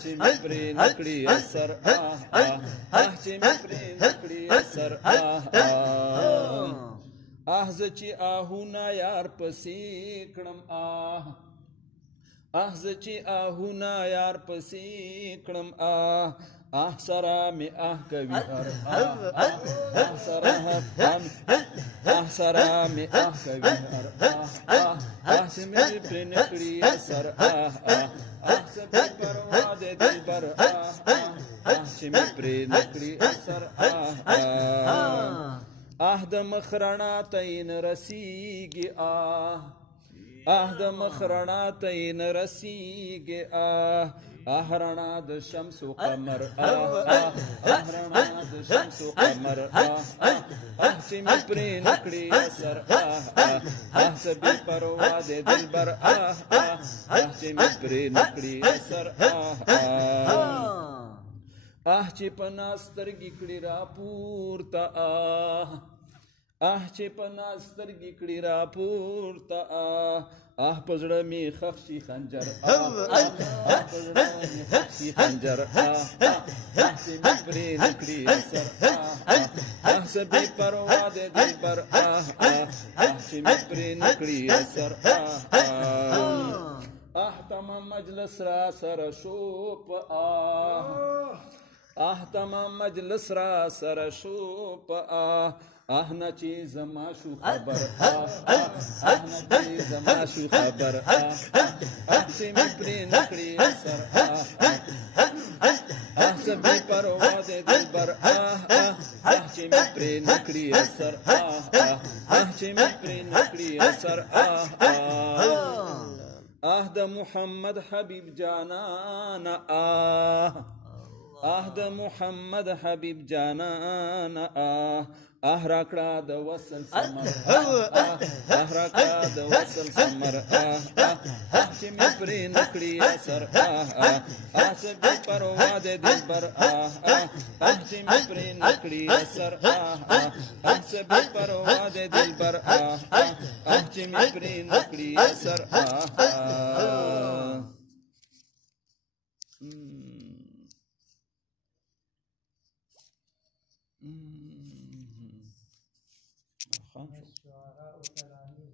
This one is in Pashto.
چې مې پرې نکړي اثر چې مې پرې نکړي اثر زه چې آهونه یار پسې کړم زه چې آهونه یار پسې کړم سره مې کوي سره مې کوي چې مې پرې نکړي اثر څه بې پروا دی دلبر چې مې پرې نکړي اثر د مخ رڼا ته یې نه رسیږي د مخ رڼا ته یې نه رسیږي رڼا د شمس و قمر رڼا د شمس و قمر چې مې پرې نکړي اثر څه بې پروا دی دلبر چې مې پرې نکړي اثر چې په ناز سترګې کړي راپورته چې په ناز سترګې کړي راپورته په زړه مې ښخ شي خنجر په زړه مې ښخ شي خنجر چې مې پرې نکړي اثر څه بې پروا دی دلبر چې مې پرې نکړي اثر تمام مجلس را سره شو په تمام مجلس را سره شو په نه چې زما شو خبر نه چې زما شو خبر چې مې پرې نکړي اثر څه بې پروا دی دلبر چې مې پرې نکړي اثر چې مې پرې نکړي اثر د محمد حبیب جانانا د محمد حبیب جانانا راکړه د وصل ثمر راکړه د وصل ثمر چې مې پرې نکړي اثر څه بې پروا دی دلبر چې مې پرې نکړي اثر څه بې پروا دی دلبر چې مې پرې نکړي اثر الشعراء تراني